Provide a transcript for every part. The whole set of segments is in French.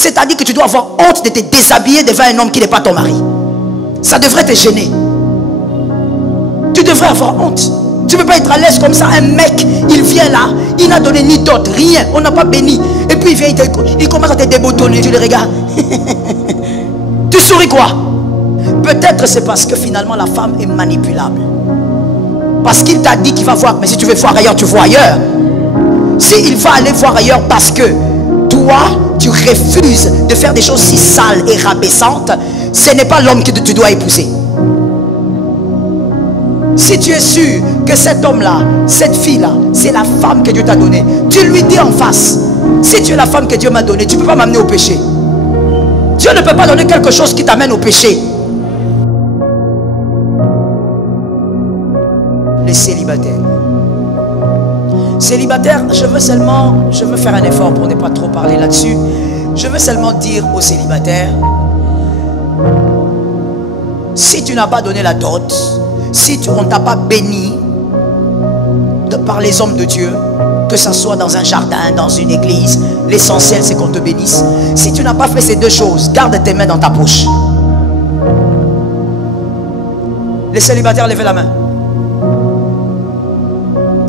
C'est-à-dire que tu dois avoir honte de te déshabiller devant un homme qui n'est pas ton mari. Ça devrait te gêner. Tu devrais avoir honte. Tu ne peux pas être à l'aise comme ça. Un mec, il vient là, il n'a donné ni dot, rien, on n'a pas béni. Et puis il vient, il commence à te déboutonner, tu le regardes. Tu souris quoi? Peut-être c'est parce que finalement la femme est manipulable. Parce qu'il t'a dit qu'il va voir, mais si tu veux voir ailleurs, tu vois ailleurs. S'il va aller voir ailleurs parce que toi, tu refuses de faire des choses si sales et rabaissantes, ce n'est pas l'homme que tu dois épouser. Si tu es sûr que cet homme-là, cette fille-là, c'est la femme que Dieu t'a donnée, tu lui dis en face, si tu es la femme que Dieu m'a donnée, tu ne peux pas m'amener au péché. Dieu ne peut pas donner quelque chose qui t'amène au péché. Les célibataires. Célibataires, je veux faire un effort pour ne pas trop parler là-dessus. Je veux seulement dire aux célibataires, si tu n'as pas donné la dot, si on ne t'a pas béni par les hommes de Dieu, que ce soit dans un jardin, dans une église, l'essentiel c'est qu'on te bénisse. Si tu n'as pas fait ces deux choses, garde tes mains dans ta poche. Les célibataires, levez la main.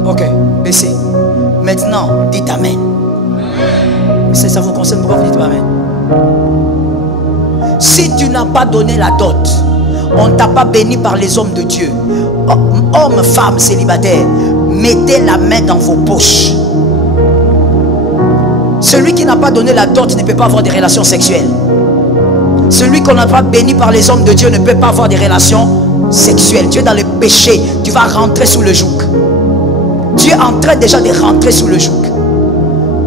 Ok, baissez. Maintenant, dites amen. Ça vous concerne, pourquoi vous dites amen? Si tu n'as pas donné la dot, on ne t'a pas béni par les hommes de Dieu, hommes, femmes, célibataires, mettez la main dans vos poches. Celui qui n'a pas donné la dot ne peut pas avoir des relations sexuelles. Celui qu'on n'a pas béni par les hommes de Dieu ne peut pas avoir des relations sexuelles. Tu es dans le péché, tu vas rentrer sous le joug. Tu es en train déjà de rentrer sous le joug.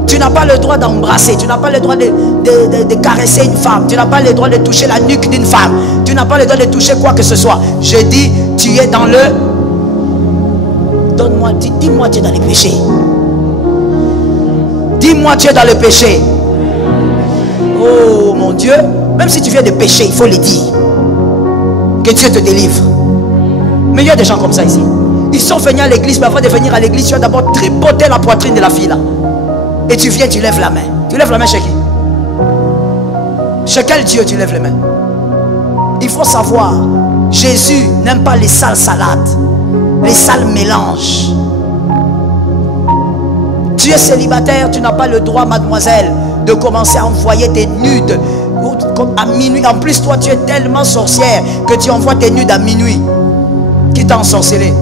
Tu n'as pas le droit d'embrasser, tu n'as pas le droit de caresser une femme, tu n'as pas le droit de toucher la nuque d'une femme, tu n'as pas le droit de toucher quoi que ce soit. Je dis, tu es dans le... Donne-moi, dis-moi tu es dans le péché. Dis-moi tu es dans le péché. Oh mon Dieu, même si tu viens de pécher, il faut le dire. Que Dieu te délivre. Mais il y a des gens comme ça ici. Ils sont venus à l'église, mais avant de venir à l'église, tu as d'abord tripoté la poitrine de la fille là. Et tu viens, tu lèves la main. Tu lèves la main chez qui? Chez quel Dieu tu lèves les mains? Il faut savoir, Jésus n'aime pas les sales salades, les sales mélanges. Tu es célibataire, tu n'as pas le droit, mademoiselle, de commencer à envoyer tes nudes à minuit. En plus, toi, tu es tellement sorcière que tu envoies tes nudes à minuit. Qui t'a ensorcelé?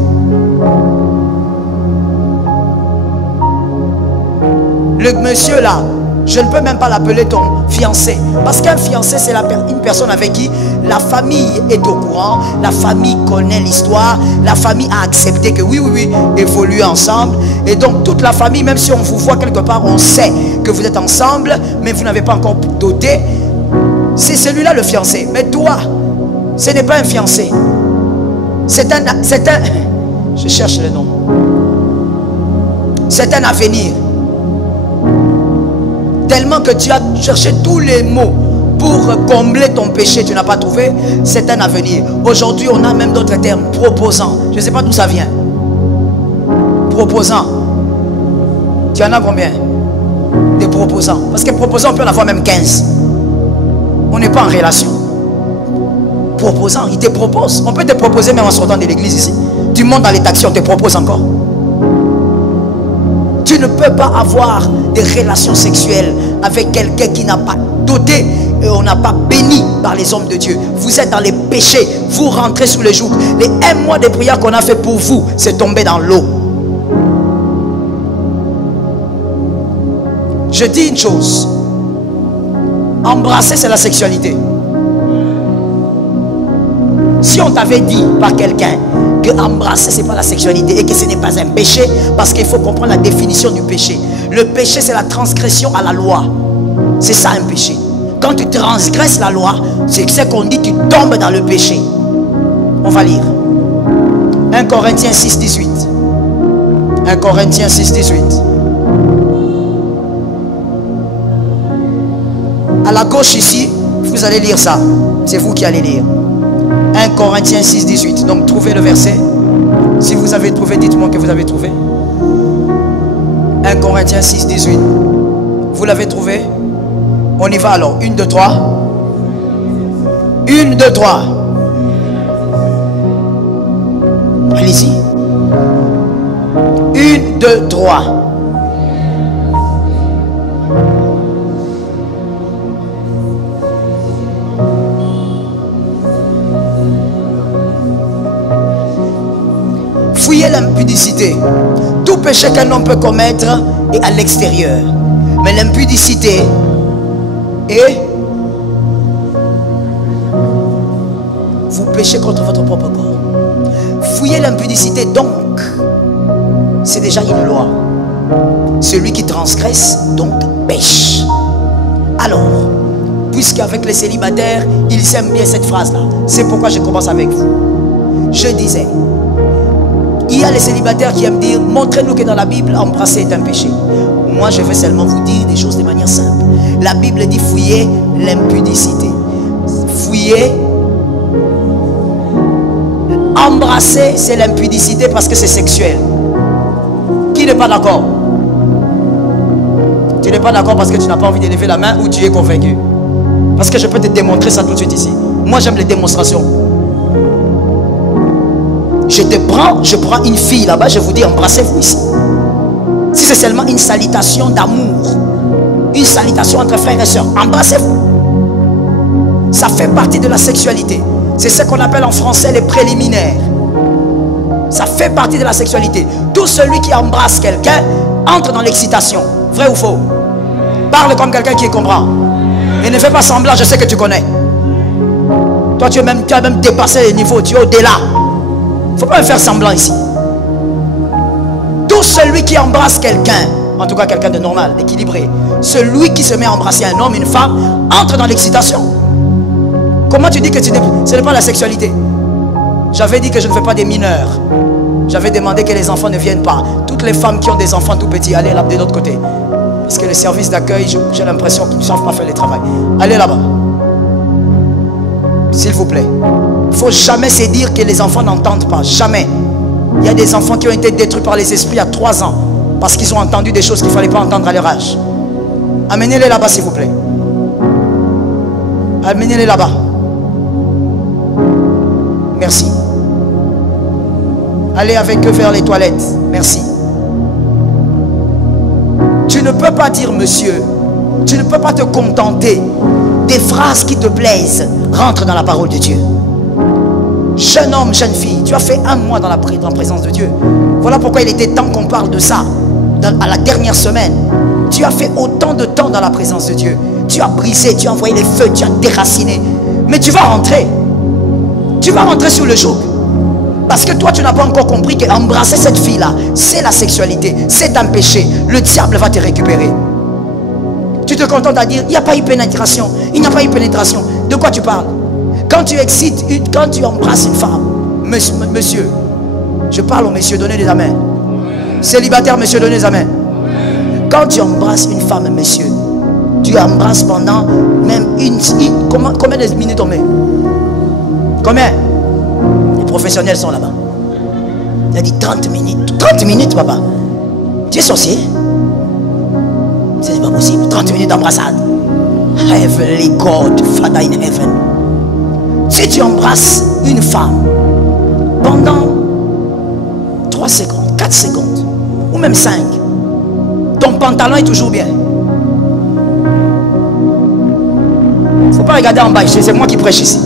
Le monsieur là, je ne peux même pas l'appeler ton fiancé. Parce qu'un fiancé, c'est une personne avec qui la famille est au courant. La famille connaît l'histoire. La famille a accepté que oui, évoluer ensemble. Et donc toute la famille, même si on vous voit quelque part, on sait que vous êtes ensemble, mais vous n'avez pas encore doté. C'est celui-là le fiancé. Mais toi, ce n'est pas un fiancé. C'est un... Je cherche le nom. C'est un avenir. Tellement que tu as cherché tous les mots pour combler ton péché, tu n'as pas trouvé, c'est un avenir. Aujourd'hui, on a même d'autres termes, proposant. Je ne sais pas d'où ça vient. Proposant. Tu en as combien? Des proposants. Parce que proposant, on peut en avoir même 15. On n'est pas en relation. Proposant, il te propose. On peut te proposer même en sortant de l'église ici. Tu montes dans les taxis, on te propose encore. Tu ne peux pas avoir des relations sexuelles avec quelqu'un qui n'a pas doté et on n'a pas béni par les hommes de Dieu. Vous êtes dans les péchés, vous rentrez sous le joug. Les 1 mois de prière qu'on a fait pour vous, c'est tombé dans l'eau. Je dis une chose, embrasser c'est la sexualité. Si on t'avait dit par quelqu'un que embrasser c'est pas la sexualité et que ce n'est pas un péché, parce qu'il faut comprendre la définition du péché. Le péché c'est la transgression à la loi. C'est ça un péché. Quand tu transgresses la loi, c'est ce qu'on dit, tu tombes dans le péché. On va lire 1 Corinthiens 6, 18. 1 Corinthiens 6, 18. À la gauche ici, vous allez lire ça. C'est vous qui allez lire. 1 Corinthiens 6, 18. Donc trouvez le verset. Si vous avez trouvé, dites-moi que vous avez trouvé. 1 Corinthiens 6, 18. Vous l'avez trouvé? On y va alors. 1, 2, 3. 1, 2, 3. Allez-y. 1, 2, 3. Fouillez l'impudicité. Tout péché qu'un homme peut commettre est à l'extérieur. Mais l'impudicité est... Vous péchez contre votre propre corps. Fouillez l'impudicité donc. C'est déjà une loi. Celui qui transgresse donc pêche. Alors, puisqu'avec les célibataires, ils aiment bien cette phrase-là. C'est pourquoi je commence avec vous. Je disais, il y a les célibataires qui aiment dire, montrez-nous que dans la Bible, embrasser est un péché. Moi, je vais seulement vous dire des choses de manière simple. La Bible dit fouiller l'impudicité. Fouiller. Embrasser, c'est l'impudicité parce que c'est sexuel. Qui n'est pas d'accord? Tu n'es pas d'accord parce que tu n'as pas envie de lever la main ou tu es convaincu? Parce que je peux te démontrer ça tout de suite ici. Moi, j'aime les démonstrations. Je prends une fille là-bas, je vous dis embrassez-vous ici. Si c'est seulement une salutation d'amour, une salutation entre frères et sœurs, embrassez-vous. Ça fait partie de la sexualité. C'est ce qu'on appelle en français les préliminaires. Ça fait partie de la sexualité. Tout celui qui embrasse quelqu'un entre dans l'excitation. Vrai ou faux? Parle comme quelqu'un qui comprend. Et ne fais pas semblant, je sais que tu connais. Toi, tu as même dépassé les niveaux, tu es au-delà. Il ne faut pas me faire semblant ici. Tout celui qui embrasse quelqu'un, en tout cas quelqu'un de normal, d'équilibré, celui qui se met à embrasser un homme, une femme, entre dans l'excitation. Comment tu dis que ce n'est pas la sexualité? J'avais dit que je ne fais pas des mineurs. J'avais demandé que les enfants ne viennent pas. Toutes les femmes qui ont des enfants tout petits, allez là de l'autre côté. Parce que le service d'accueil, j'ai l'impression qu'ils ne savent pas faire le travail. Allez là-bas. S'il vous plaît. Il ne faut jamais se dire que les enfants n'entendent pas. Jamais. Il y a des enfants qui ont été détruits par les esprits à 3 ans. Parce qu'ils ont entendu des choses qu'il ne fallait pas entendre à leur âge. Amenez-les là-bas s'il vous plaît. Amenez-les là-bas. Merci. Allez avec eux vers les toilettes. Merci. Tu ne peux pas dire monsieur. Tu ne peux pas te contenter des phrases qui te plaisent. Rentre dans la parole de Dieu. Jeune homme, jeune fille, tu as fait 1 mois dans la présence de Dieu. Voilà pourquoi il était temps qu'on parle de ça à la dernière semaine. Tu as fait autant de temps dans la présence de Dieu. Tu as brisé, tu as envoyé les feux, tu as déraciné. Mais tu vas rentrer. Tu vas rentrer sur le joug. Parce que toi, tu n'as pas encore compris qu'embrasser cette fille-là, c'est la sexualité, c'est un péché. Le diable va te récupérer. Tu te contentes à dire, il n'y a pas eu pénétration. Il n'y a pas eu pénétration. De quoi tu parles? Quand tu excites, quand tu embrasses une femme, monsieur, je parle au monsieur, donnez des amens. Célibataire, monsieur, donnez des amens. Quand tu embrasses une femme, monsieur, tu embrasses pendant même combien de minutes on met? Combien? Les professionnels sont là-bas. Il a dit 30 minutes. 30 minutes, papa. Tu es sorcier? C'est pas possible. 30 minutes d'embrassade. Heavenly God, Father in heaven. Si tu embrasses une femme pendant 3 secondes, 4 secondes, ou même 5, ton pantalon est toujours bien. Il ne faut pas regarder en bas, c'est moi qui prêche ici.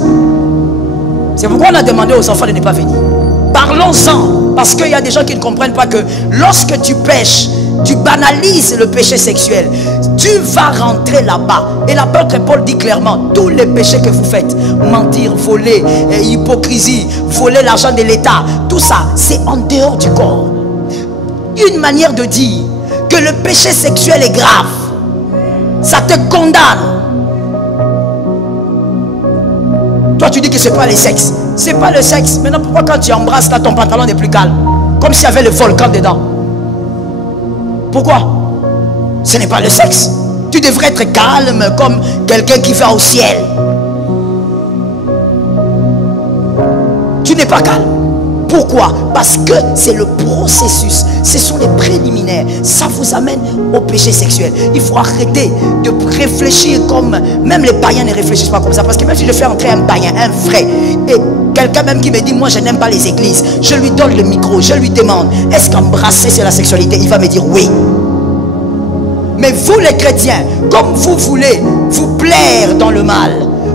C'est pourquoi on a demandé aux enfants de ne pas venir. Parlons-en, parce qu'il y a des gens qui ne comprennent pas que lorsque tu pêches, tu banalises le péché sexuel. Tu vas rentrer là-bas. Et l'apôtre Paul dit clairement, tous les péchés que vous faites, mentir, voler, hypocrisie, voler l'argent de l'État, tout ça, c'est en dehors du corps. Une manière de dire que le péché sexuel est grave. Ça te condamne. Toi tu dis que ce n'est pas le sexe. Ce n'est pas le sexe. Maintenant pourquoi quand tu embrasses là, ton pantalon n'est plus calme? Comme s'il y avait le volcan dedans. Pourquoi? Ce n'est pas le sexe. Tu devrais être calme comme quelqu'un qui va au ciel. Tu n'es pas calme. Pourquoi? Parce que c'est le processus, ce sont les préliminaires. Ça vous amène au péché sexuel. Il faut arrêter de réfléchir comme... Même les païens ne réfléchissent pas comme ça. Parce que même si je fais entrer un païen, un vrai, et quelqu'un même qui me dit, moi je n'aime pas les églises, je lui donne le micro, je lui demande, est-ce qu'embrasser c'est la sexualité? Il va me dire oui. Mais vous les chrétiens, comme vous voulez vous plaire dans le mal,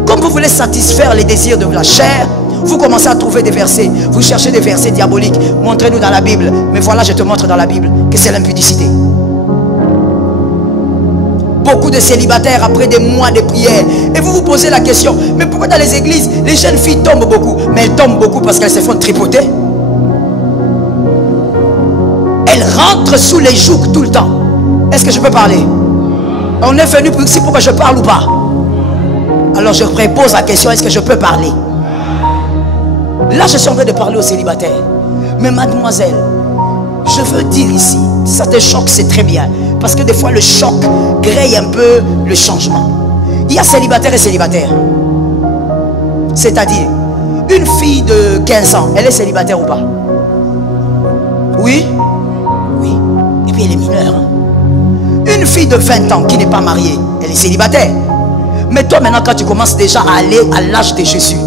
comme vous voulez satisfaire les désirs de la chair, vous commencez à trouver des versets, vous cherchez des versets diaboliques. Montrez-nous dans la Bible. Mais voilà, je te montre dans la Bible que c'est l'impudicité. Beaucoup de célibataires après des mois de prière, et vous vous posez la question, mais pourquoi dans les églises les jeunes filles tombent beaucoup? Mais elles tombent beaucoup parce qu'elles se font tripoter. Elles rentrent sous les jougs tout le temps. Est-ce que je peux parler? On est venu ici pour que je parle ou pas? Alors je repose la question, est-ce que je peux parler? Là je suis en train de parler aux célibataires. Mais mademoiselle, je veux dire ici, ça te choque, c'est très bien. Parce que des fois le choc grille un peu le changement. Il y a célibataire et célibataire. C'est-à-dire, une fille de 15 ans, elle est célibataire ou pas? Oui? Oui. Et puis elle est mineure. Une fille de 20 ans qui n'est pas mariée, elle est célibataire. Mais toi maintenant, quand tu commences déjà à aller à l'âge de Jésus,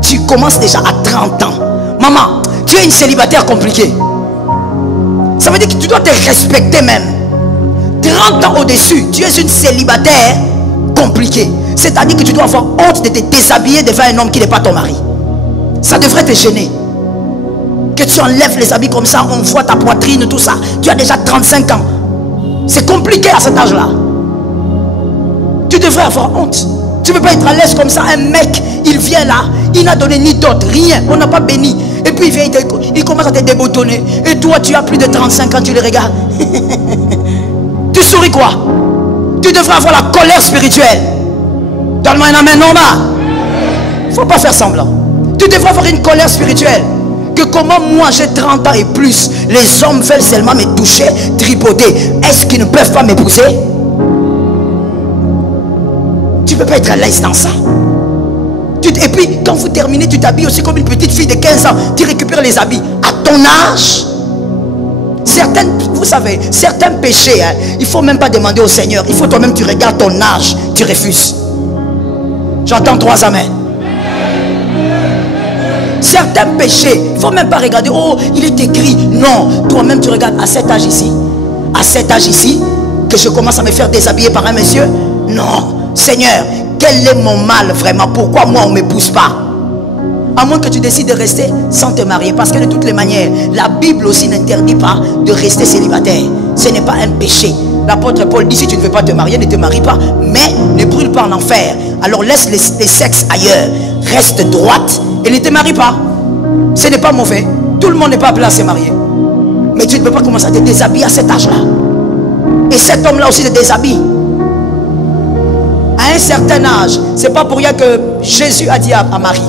tu commences déjà à 30 ans. Maman, tu es une célibataire compliquée. Ça veut dire que tu dois te respecter même. 30 ans au-dessus, tu es une célibataire compliquée. C'est-à-dire que tu dois avoir honte de te déshabiller devant un homme qui n'est pas ton mari. Ça devrait te gêner. Que tu enlèves les habits comme ça, on voit ta poitrine, tout ça. Tu as déjà 35 ans. C'est compliqué à cet âge-là. Tu devrais avoir honte. Tu ne peux pas être à l'aise comme ça. Un mec, il vient là, il n'a donné ni dot, rien. On n'a pas béni. Et puis il vient, il commence à te déboutonner. Et toi, tu as plus de 35 ans, tu le regardes. Tu souris quoi? Tu devrais avoir la colère spirituelle. Donne-moi un amen normal. Il ne faut pas faire semblant. Tu devrais avoir une colère spirituelle. Que comment moi j'ai 30 ans et plus, les hommes veulent seulement me toucher, tripoter. Est-ce qu'ils ne peuvent pas m'épouser? Tu ne peux pas être à l'aise dans ça. Et puis quand vous terminez, tu t'habilles aussi comme une petite fille de 15 ans. Tu récupères les habits. À ton âge, vous savez, certains péchés, hein, il ne faut même pas demander au Seigneur. Il faut toi-même, tu regardes ton âge, tu refuses. J'entends 3 amens. Certains péchés, il ne faut même pas regarder, oh, il est écrit. Non, toi-même tu regardes à cet âge ici. À cet âge ici, que je commence à me faire déshabiller par un monsieur. Non, Seigneur, quel est mon mal vraiment? Pourquoi moi on ne me pousse pas? À moins que tu décides de rester sans te marier. Parce que de toutes les manières, la Bible aussi n'interdit pas de rester célibataire. Ce n'est pas un péché. L'apôtre Paul dit, si tu ne veux pas te marier, ne te marie pas. Mais ne brûle pas en enfer. Alors laisse les sexes ailleurs. Reste droite et ne te marie pas. Ce n'est pas mauvais. Tout le monde n'est pas appelé à se marier. Mais tu ne peux pas commencer à te déshabiller à cet âge-là. Et cet homme-là aussi te déshabille. À un certain âge, c'est pas pour rien que Jésus a dit à Marie,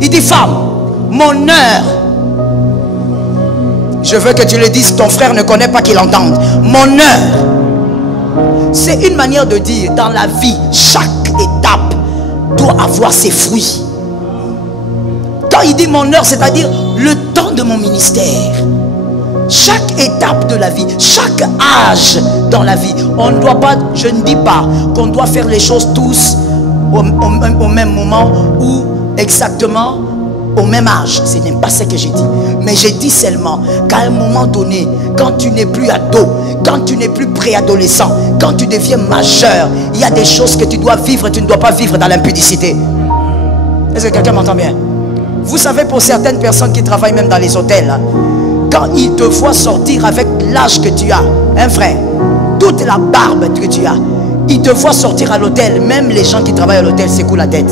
il dit, femme, mon heure, je veux que tu le dises, ton frère ne connaît pas qu'il entende. Mon heure, c'est une manière de dire, dans la vie, chaque étape doit avoir ses fruits. Quand il dit mon heure, c'est-à-dire le temps de mon ministère. Chaque étape de la vie, chaque âge dans la vie, on ne doit pas, je ne dis pas qu'on doit faire les choses tous au même moment ou exactement au même âge. Ce n'est pas ce que j'ai dit. Mais j'ai dit seulement qu'à un moment donné, quand tu n'es plus ado, quand tu n'es plus préadolescent, quand tu deviens majeur, il y a des choses que tu dois vivre, tu ne dois pas vivre dans l'impudicité. Est-ce que quelqu'un m'entend bien? Vous savez, pour certaines personnes qui travaillent même dans les hôtels, hein, quand ils te voient sortir avec l'âge que tu as, un frère, toute la barbe que tu as, ils te voient sortir à l'hôtel. Même les gens qui travaillent à l'hôtel secouent la tête.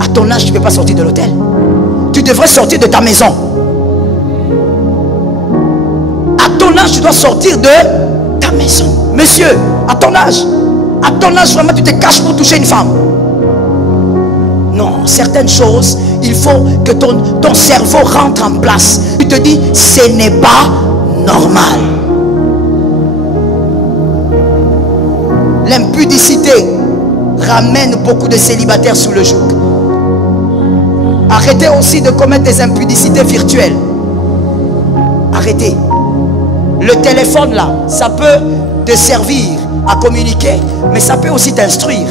À ton âge, tu ne peux pas sortir de l'hôtel. Tu devrais sortir de ta maison. À ton âge, tu dois sortir de ta maison. Monsieur, à ton âge, vraiment, tu te caches pour toucher une femme. Non, certaines choses, il faut que ton cerveau rentre en place. Tu te dis, ce n'est pas normal. L'impudicité ramène beaucoup de célibataires sous le joug. Arrêtez aussi de commettre des impudicités virtuelles. Arrêtez. Le téléphone là, ça peut te servir à communiquer, mais ça peut aussi t'instruire.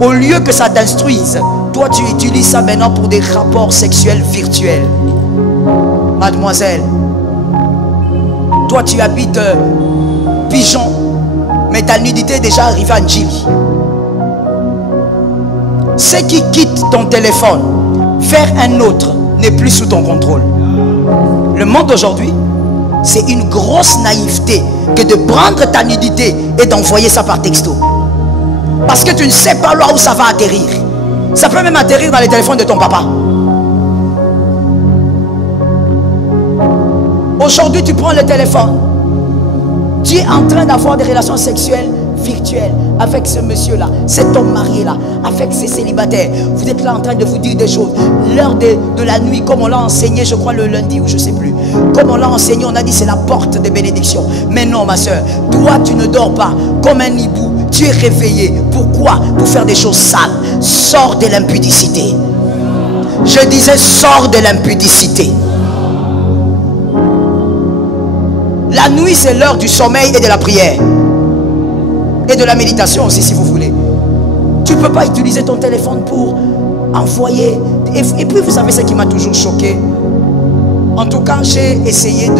Au lieu que ça t'instruise, toi tu utilises ça maintenant pour des rapports sexuels virtuels. Mademoiselle, toi tu habites Pigeon, mais ta nudité est déjà arrivée à Ndjili. Ce qui quitte ton téléphone vers un autre n'est plus sous ton contrôle. Le monde d'aujourd'hui, c'est une grosse naïveté que de prendre ta nudité et d'envoyer ça par texto. Parce que tu ne sais pas là où ça va atterrir. Ça peut même atterrir dans les téléphones de ton papa. Aujourd'hui, tu prends le téléphone. Tu es en train d'avoir des relations sexuelles virtuelles avec ce monsieur-là, cet homme marié-là, avec ces célibataires. Vous êtes là en train de vous dire des choses. L'heure de la nuit, comme on l'a enseigné, je crois le lundi ou je ne sais plus. Comme on l'a enseigné, on a dit c'est la porte des bénédictions. Mais non, ma soeur, toi tu ne dors pas comme un hibou. Tu es réveillé. Pourquoi? Pour faire des choses sales. Sors de l'impudicité. Je disais, sors de l'impudicité. La nuit, c'est l'heure du sommeil et de la prière. Et de la méditation aussi, si vous voulez. Tu ne peux pas utiliser ton téléphone pour envoyer. Et puis, vous savez ce qui m'a toujours choqué. En tout cas, j'ai essayé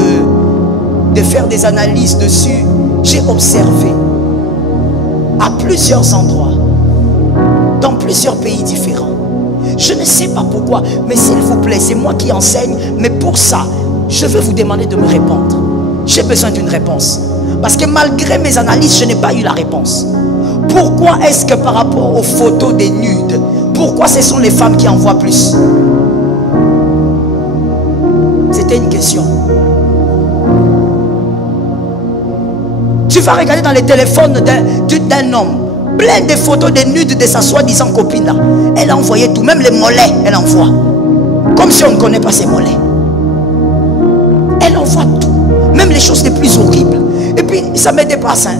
de faire des analyses dessus. J'ai observé à plusieurs endroits, dans plusieurs pays différents. Je ne sais pas pourquoi, mais s'il vous plaît, c'est moi qui enseigne. Mais pour ça, je vais vous demander de me répondre. J'ai besoin d'une réponse. Parce que malgré mes analyses, je n'ai pas eu la réponse. Pourquoi est-ce que par rapport aux photos des nudes, pourquoi ce sont les femmes qui en voient plus? C'était une question. Tu vas regarder dans les téléphones d'un homme, plein de photos de nudes de sa soi-disant copine là. Elle a envoyé tout, même les mollets, elle envoie. Comme si on ne connaît pas ses mollets. Elle envoie tout, même les choses les plus horribles. Et puis, ça me dépasse. Hein.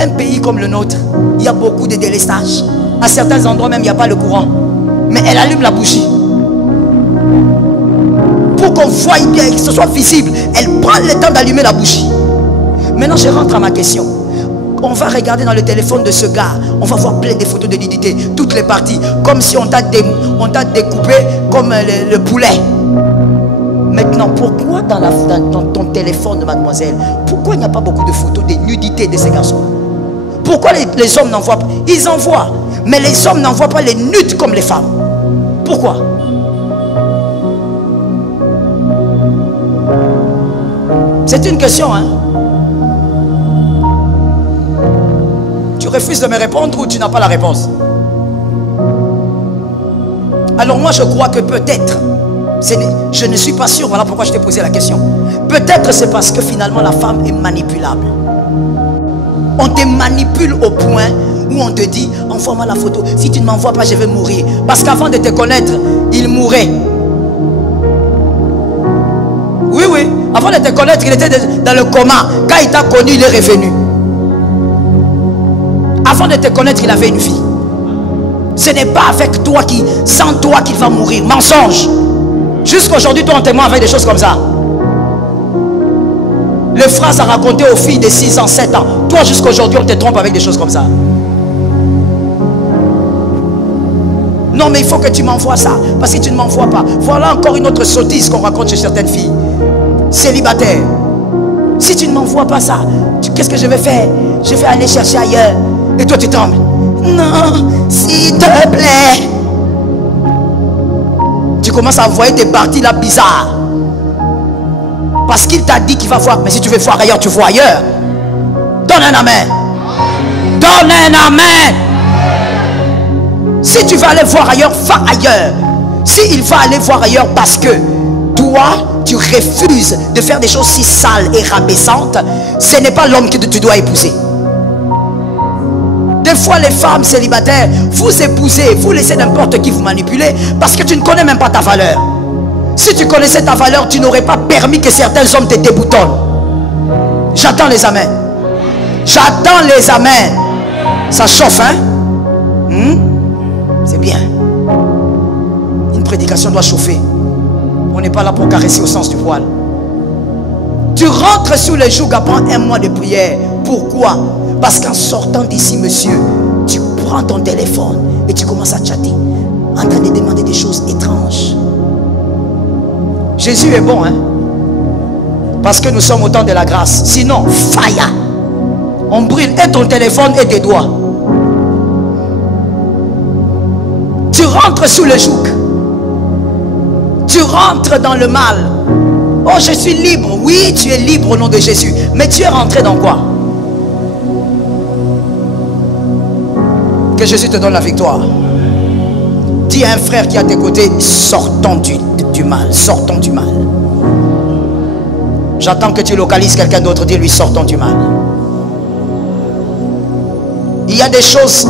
Un pays comme le nôtre, il y a beaucoup de délestage. À certains endroits même, il n'y a pas le courant. Mais elle allume la bougie. Pour qu'on voie bien, que ce soit visible, elle prend le temps d'allumer la bougie. Maintenant, je rentre à ma question. On va regarder dans le téléphone de ce gars. On va voir plein de photos de nudité. Toutes les parties. Comme si on t'a découpé comme le poulet. Maintenant, pourquoi dans ton téléphone, mademoiselle, pourquoi il n'y a pas beaucoup de photos de nudité de ces garçons? Pourquoi les hommes n'envoient pas? Ils envoient. Mais les hommes n'envoient pas les nudes comme les femmes. Pourquoi? C'est une question, hein? Tu refuses de me répondre ou tu n'as pas la réponse? Alors moi, je crois que peut-être, je ne suis pas sûr, voilà pourquoi je t'ai posé la question. Peut-être c'est parce que finalement la femme est manipulable. On te manipule au point où on te dit, envoie-moi la photo. Si tu ne m'envoies pas, je vais mourir. Parce qu'avant de te connaître, il mourait. Oui, oui. Avant de te connaître, il était dans le coma. Quand il t'a connu, il est revenu. Avant de te connaître, il avait une vie. Ce n'est pas avec toi sans toi qu'il va mourir. Mensonge. Jusqu'aujourd'hui, toi, on témoigne avec des choses comme ça. Le phrase a raconté aux filles de 6 ans, 7 ans. Toi, jusqu'aujourd'hui, on te trompe avec des choses comme ça. Non, mais il faut que tu m'envoies ça. Parce que tu ne m'envoies pas. Voilà encore une autre sottise qu'on raconte chez certaines filles. Célibataires. Si tu ne m'envoies pas ça, qu'est-ce que je vais faire? Je vais aller chercher ailleurs. Et toi, tu trembles. Non, s'il te plaît. Tu commences à envoyer des parties là bizarres. Parce qu'il t'a dit qu'il va voir. Mais si tu veux voir ailleurs, tu vois ailleurs. Donne un amen. Donne un amen. Si tu veux aller voir ailleurs, va ailleurs. S'il va aller voir ailleurs parce que toi, tu refuses de faire des choses si sales et rabaissantes, ce n'est pas l'homme que tu dois épouser. Des fois, les femmes célibataires, vous épousez, vous laissez n'importe qui vous manipuler parce que tu ne connais même pas ta valeur. Si tu connaissais ta valeur, tu n'aurais pas permis que certains hommes te déboutonnent. J'attends les amens. J'attends les amens. Ça chauffe, hein? C'est bien. Une prédication doit chauffer. On n'est pas là pour caresser au sens du poil. Tu rentres sous les jougs après un mois de prière. Pourquoi? Parce qu'en sortant d'ici, monsieur, tu prends ton téléphone et tu commences à chatter, en train de demander des choses étranges. Jésus est bon, hein? Parce que nous sommes au temps de la grâce. Sinon, fire. On brûle et ton téléphone et tes doigts. Tu rentres sous le joug. Tu rentres dans le mal. Oh, je suis libre. Oui, tu es libre au nom de Jésus. Mais tu es rentré dans quoi? Que Jésus te donne la victoire. Dis à un frère qui est à tes côtés, sortons du mal. Sortons du mal. J'attends que tu localises quelqu'un d'autre. Dis-lui, sortons du mal. Il y a des choses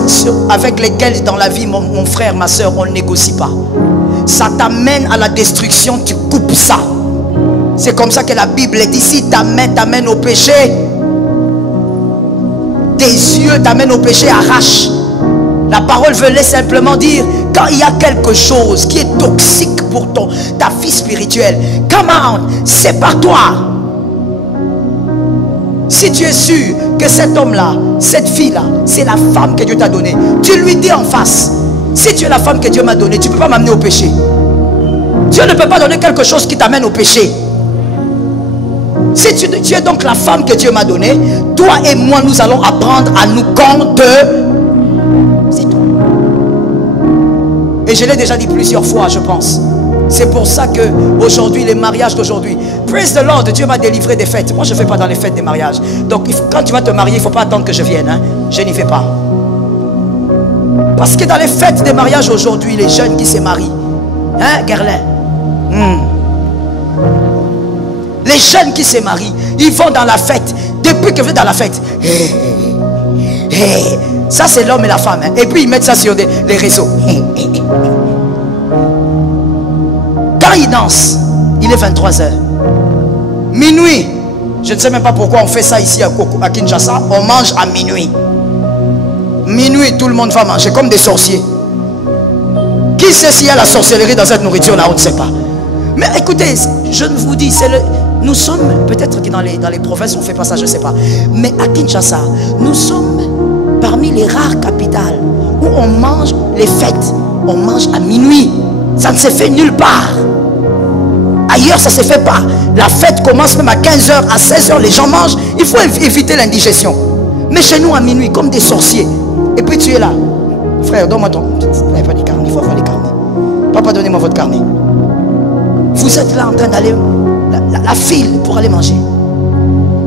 avec lesquelles dans la vie, mon frère, ma soeur, on ne négocie pas. Ça t'amène à la destruction, tu coupes ça. C'est comme ça que la Bible dit, si ta main t'amène au péché, tes yeux t'amènent au péché, arrache. La parole veut simplement dire, quand il y a quelque chose qui est toxique pour ta vie spirituelle, come on, sépare-toi. Si tu es sûr que cet homme-là, cette fille-là, c'est la femme que Dieu t'a donnée, tu lui dis en face, si tu es la femme que Dieu m'a donnée, tu ne peux pas m'amener au péché. Dieu ne peut pas donner quelque chose qui t'amène au péché. Si tu es donc la femme que Dieu m'a donnée, toi et moi, nous allons apprendre à nous compter. C'est tout. Et je l'ai déjà dit plusieurs fois, je pense. C'est pour ça que aujourd'hui, les mariages d'aujourd'hui, praise the Lord, Dieu m'a délivré des fêtes. Moi, je ne fais pas dans les fêtes des mariages. Donc, quand tu vas te marier, il ne faut pas attendre que je vienne. Hein. Je n'y fais pas. Parce que dans les fêtes des mariages aujourd'hui, les jeunes qui se marient, hein, Gerlin, les jeunes qui se marient, ils vont dans la fête. Depuis que vous êtes dans la fête, ça c'est l'homme et la femme. Hein. Et puis ils mettent ça sur les réseaux. Quand ils dansent, il est 23h. Minuit, je ne sais même pas pourquoi on fait ça ici à Kinshasa. On mange à minuit. Minuit, tout le monde va manger comme des sorciers. Qui sait s'il y a la sorcellerie dans cette nourriture-là? On ne sait pas. Mais écoutez, je vous dis, nous sommes, peut-être que dans les provinces on ne fait pas ça, je ne sais pas. Mais à Kinshasa, nous sommes parmi les rares capitales où on mange les fêtes. On mange à minuit. Ça ne se fait nulle part. Ailleurs, ça ne se fait pas. La fête commence même à 15h, à 16h, les gens mangent. Il faut éviter l'indigestion. Mais chez nous, à minuit, comme des sorciers. Et puis tu es là. Frère, donne-moi ton... Vous n'avez pas de carnet, il faut avoir les carnets. Papa, donnez-moi votre carnet. Vous êtes là en train d'aller... La file pour aller manger.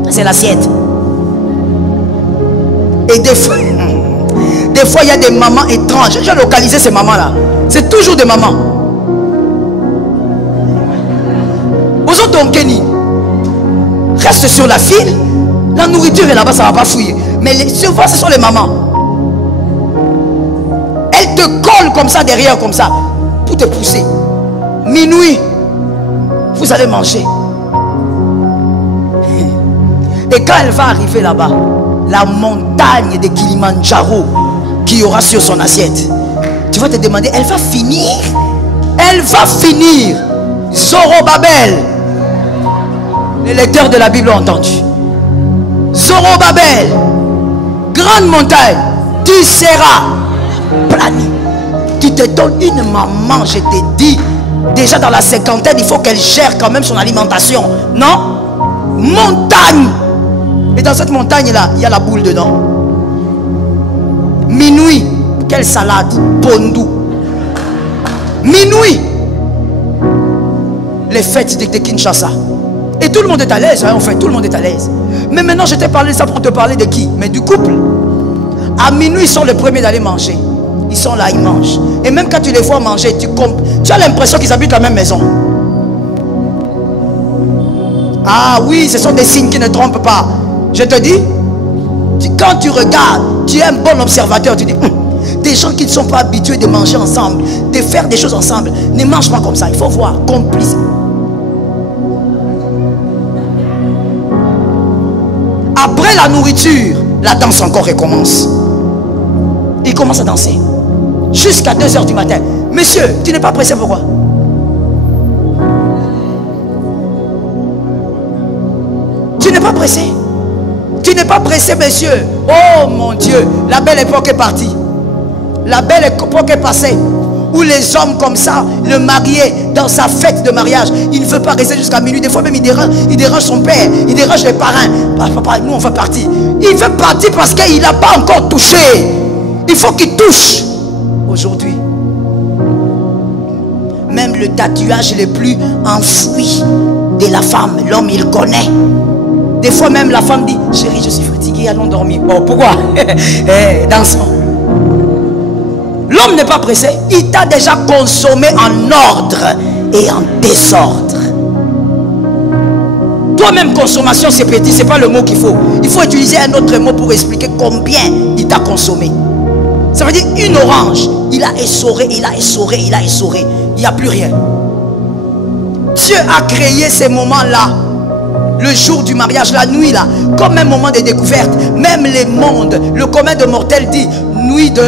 C'est l'assiette. Et des fois, il y a des mamans étranges. J'ai localisé ces mamans-là. C'est toujours des mamans. Aux autres, reste sur la file. La nourriture est là-bas, ça ne va pas fouiller. Mais souvent, ce sont les mamans. Elles te collent comme ça derrière, comme ça, pour te pousser. Minuit, vous allez manger. Et quand elle va arriver là-bas, la montagne de Kilimandjaro qu'il y aura sur son assiette, tu vas te demander, elle va finir? Elle va finir. Zorobabel. Les lecteurs de la Bible ont entendu. Zorobabel, grande montagne, tu seras plané. Tu te donnes une maman, je te dis. Déjà dans la cinquantaine, il faut qu'elle gère quand même son alimentation. Non? Montagne. Et dans cette montagne-là, il y a la boule dedans. Minuit, quelle salade? Pondou. Minuit, les fêtes de Kinshasa. Et tout le monde est à l'aise, hein, enfin, tout le monde est à l'aise. Mais maintenant, je t'ai parlé de ça pour te parler de qui? Mais du couple. À minuit, ils sont les premiers d'aller manger. Ils sont là, ils mangent. Et même quand tu les vois manger, tu as l'impression qu'ils habitent la même maison. Ah oui, ce sont des signes qui ne trompent pas. Je te dis, quand tu regardes, tu es un bon observateur, tu dis, des gens qui ne sont pas habitués de manger ensemble, de faire des choses ensemble, ne mangent pas comme ça. Il faut voir, complice. Après la nourriture, la danse encore recommence. Ils commencent à danser. Jusqu'à 2h du matin. Monsieur, tu n'es pas pressé, pourquoi? Tu n'es pas pressé. Tu n'es pas pressé, monsieur. Oh mon Dieu, la belle époque est partie. La belle époque est passée. Où les hommes comme ça, le marié dans sa fête de mariage, il ne veut pas rester jusqu'à minuit. Des fois même il dérange son père, il dérange les parrains. Papa, nous on va partir. Il veut partir parce qu'il n'a pas encore touché. Il faut qu'il touche. Aujourd'hui, même le tatouage le plus enfoui de la femme, l'homme il connaît. Des fois même la femme dit, chérie je suis fatiguée, allons dormir. Oh pourquoi? Dansons. L'homme n'est pas pressé. Il t'a déjà consommé en ordre et en désordre. Toi-même, consommation, c'est petit, c'est pas le mot qu'il faut. Il faut utiliser un autre mot pour expliquer combien il t'a consommé. Ça veut dire une orange. Il a essoré, il a essoré, il a essoré. Il n'y a plus rien. Dieu a créé ces moments-là, le jour du mariage, la nuit là, comme un moment de découverte. Même les mondes, le commun de mortels dit nuit de...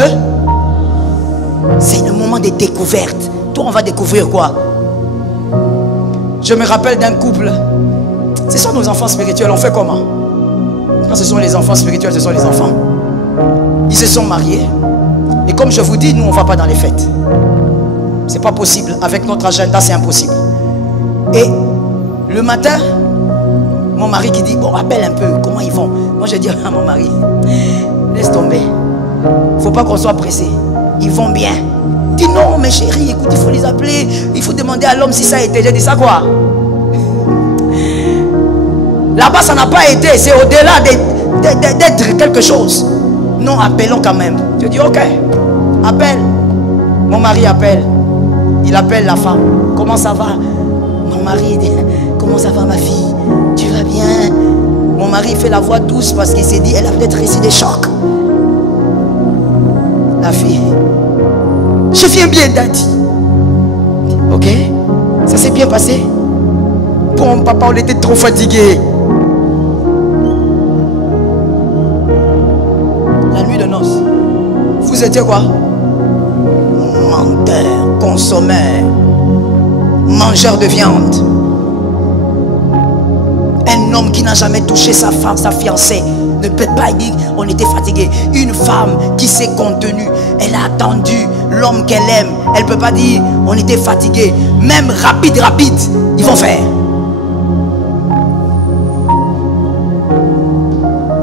C'est le moment de découverte. Toi, on va découvrir quoi? Je me rappelle d'un couple. Ce sont nos enfants spirituels. On fait comment? Quand ce sont les enfants spirituels, ce sont les enfants. Ils se sont mariés. Et comme je vous dis, nous, on ne va pas dans les fêtes. C'est pas possible. Avec notre agenda, c'est impossible. Et le matin, mon mari qui dit, bon, appelle un peu, comment ils vont? Moi, je dis à mon mari, laisse tomber. Il ne faut pas qu'on soit pressé. Ils vont bien. Dis non, mes chéris, écoute, il faut les appeler. Il faut demander à l'homme si ça a été. J'ai dit ça quoi? Là-bas, ça n'a pas été. C'est au-delà d'être quelque chose. Non, appelons quand même. Je dis ok, appelle. Mon mari appelle. Il appelle la femme. Comment ça va? Mon mari dit, comment ça va ma fille? Tu vas bien? Mon mari fait la voix douce parce qu'il s'est dit, elle a peut-être reçu des chocs. La fille, je viens bien daddy. Ok, ça s'est bien passé. Bon papa, on était trop fatigués. La nuit de noces, vous étiez quoi? Menteur, consommeur, mangeur de viande. Un homme qui n'a jamais touché sa femme, sa fiancée, ne peut pas dire on était fatigué. Une femme qui s'est contenue, elle a attendu l'homme qu'elle aime. Elle ne peut pas dire on était fatigué. Même rapide, ils vont faire.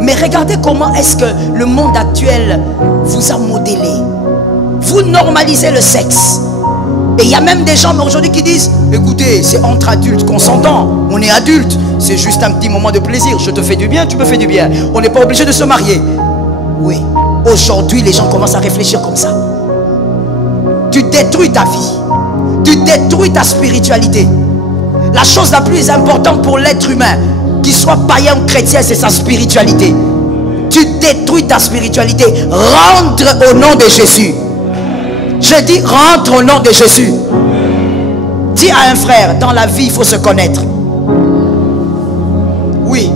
Mais regardez comment est-ce que le monde actuel vous a modélé. Vous normalisez le sexe. Et il y a même des gens aujourd'hui qui disent écoutez, c'est entre adultes qu'on s'entend. On est adultes. C'est juste un petit moment de plaisir. Je te fais du bien, tu me fais du bien. On n'est pas obligé de se marier. Oui. Aujourd'hui, les gens commencent à réfléchir comme ça. Tu détruis ta vie. Tu détruis ta spiritualité. La chose la plus importante pour l'être humain, qu'il soit païen ou chrétien, c'est sa spiritualité. Tu détruis ta spiritualité. Rentre au nom de Jésus. Je dis rentre au nom de Jésus. Dis à un frère, dans la vie, il faut se connaître. Oui.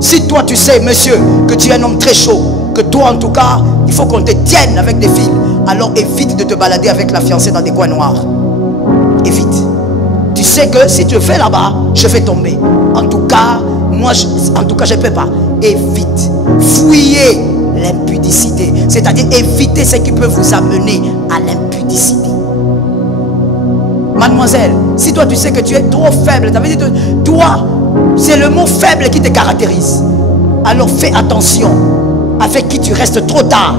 Si toi tu sais, monsieur, que tu es un homme très chaud, que toi en tout cas, il faut qu'on te tienne avec des fils, alors évite de te balader avec la fiancée dans des coins noirs. Évite. Tu sais que si tu fais là-bas, je vais tomber. En tout cas, moi, je ne peux pas. Évite. Fouillez l'impudicité. C'est-à-dire évitez ce qui peut vous amener à l'impudicité. Mademoiselle, si toi tu sais que tu es trop faible, ça veut dire que toi, c'est le mot faible qui te caractérise. Alors fais attention avec qui tu restes trop tard.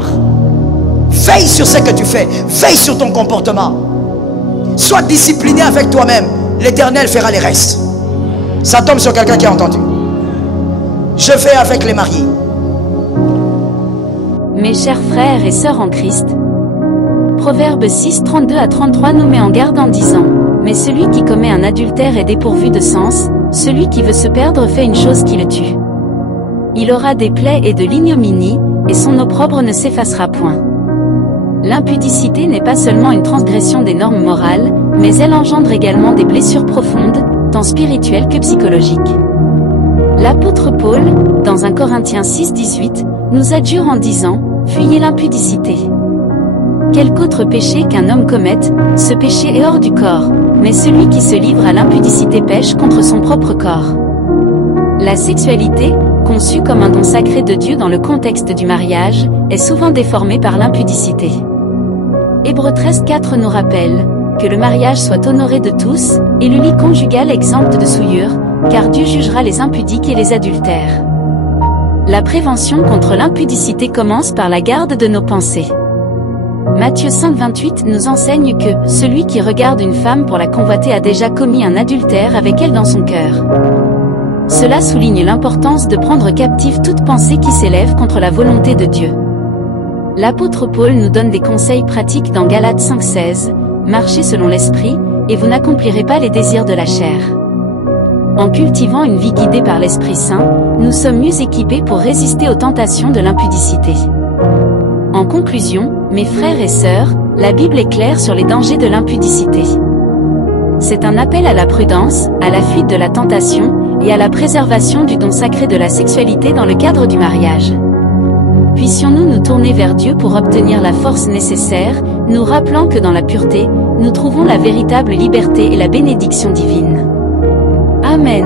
Veille sur ce que tu fais. Veille sur ton comportement. Sois discipliné avec toi-même. L'Éternel fera les restes. Ça tombe sur quelqu'un qui a entendu. Je vais avec les mariés. Mes chers frères et sœurs en Christ, Proverbe 6, 32 à 33 nous met en garde en disant: mais celui qui commet un adultère est dépourvu de sens, celui qui veut se perdre fait une chose qui le tue. Il aura des plaies et de l'ignominie, et son opprobre ne s'effacera point. L'impudicité n'est pas seulement une transgression des normes morales, mais elle engendre également des blessures profondes, tant spirituelles que psychologiques. L'apôtre Paul, dans 1 Corinthiens 6, 18, nous adjure en disant: fuyez l'impudicité. Quelque autre péché qu'un homme commette, ce péché est hors du corps, mais celui qui se livre à l'impudicité pêche contre son propre corps. La sexualité, conçue comme un don sacré de Dieu dans le contexte du mariage, est souvent déformée par l'impudicité. Hébreux 13:4 nous rappelle que le mariage soit honoré de tous, et le lit conjugal exempt de souillure, car Dieu jugera les impudiques et les adultères. La prévention contre l'impudicité commence par la garde de nos pensées. Matthieu 5:28 nous enseigne que « Celui qui regarde une femme pour la convoiter a déjà commis un adultère avec elle dans son cœur ». Cela souligne l'importance de prendre captive toute pensée qui s'élève contre la volonté de Dieu. L'apôtre Paul nous donne des conseils pratiques dans Galates 5:16, « Marchez selon l'esprit, et vous n'accomplirez pas les désirs de la chair ». En cultivant une vie guidée par l'Esprit Saint, nous sommes mieux équipés pour résister aux tentations de l'impudicité. En conclusion, mes frères et sœurs, la Bible est claire sur les dangers de l'impudicité. C'est un appel à la prudence, à la fuite de la tentation, et à la préservation du don sacré de la sexualité dans le cadre du mariage. Puissions-nous nous tourner vers Dieu pour obtenir la force nécessaire, nous rappelant que dans la pureté, nous trouvons la véritable liberté et la bénédiction divine. Amen.